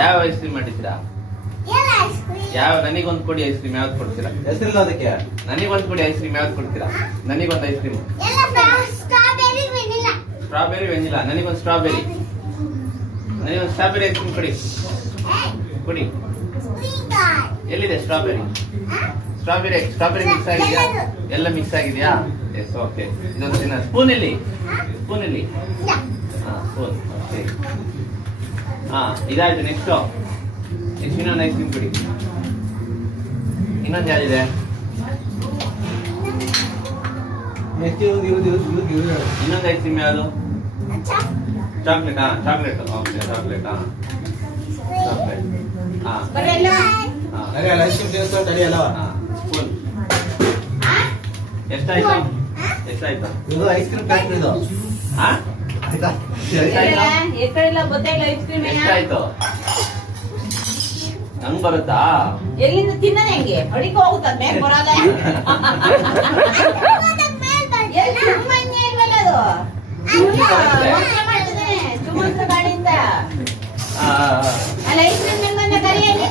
ಯಾವ ice cream ಮಾಡಿದ್ದೀರಾ? ಯಾವ ನನಗೊಂದು ಕೊಡಿ ಐಸ್ ಕ್ರೀಮ್ ಯಾವ್ದು ಕೊಡ್ತೀರಾ? ಹೆಸರಿಲ್ಲ ಅದಕ್ಕೆ. ನನಗೊಂದು ಕೊಡಿ ಐಸ್ ಕ್ರೀಮ್ ಯಾವ್ದು ಕೊಡ್ತೀರಾ? ನನಗೊಂದು ಐಸ್ ಕ್ರೀಮ್ ಸ್ಟ್ರಾಬೆರಿ ವೆನಿಲಾ. ನನಗೊಂದು ಸ್ಟ್ರಾಬೆರಿ ಐಸ್ ಕ್ರೀಮ್ ಕೊಡಿ ಕೊಡಿ. ಎಲ್ಲಿದೆ ಸ್ಟ್ರಾಬೆರಿ? ಸ್ಟ್ರಾಬೆರಿ ಮಿಕ್ಸ್ ಆಗಿದೆಯಾ? ಎಲ್ಲ ಮಿಕ್ಸ್ ಆಗಿದೆಯಾ? Yes, okay. ಇದೊಂದು ದಿನ ಸ್ಪೂನ್ ಇಲ್ಲಿ ಸ್ಪೂನ್ ಓಕೆ. ಇದಾಯ್ತು. ನೆಕ್ಸ್ಟ್ ಇನ್ನೊಂದು ಐಸ್ ಕ್ರೀಮ್ ಕೊಡಿ. ಇನ್ನೊಂದು ಯಾವ್ದಿದೆ? ಇನ್ನೊಂದು ಐಸ್ ಕ್ರೀಮ್ ಯಾವುದು? Chocolate. Chocolate. Okay, chocolate. Spoon ಎಷ್ಟಾಯ್ತು? ಇದು ಐಸ್ ಕ್ರೀಮ್ ಫ್ಯಾಕ್ಟ್ರಿ ಇದು. ಎಷ್ಟಾಯ್ತು? ಹಂಗ್ ಬರುತ್ತಾ? ಎಲ್ಲಿಂದ ತಿನ್ನದ ಹೆಂಗೆ ಅಡಿಗೆ ಹೋಗುತ್ತ ಮೇಲೆ ಬರೋದ ಸುಮಂತ್ರ ಗಾಡಿಯಿಂದ ಅಲ್ಲ ಐಸ್ ಕ್ರೀಮ್ ಕರಿಯಲ್ಲಿ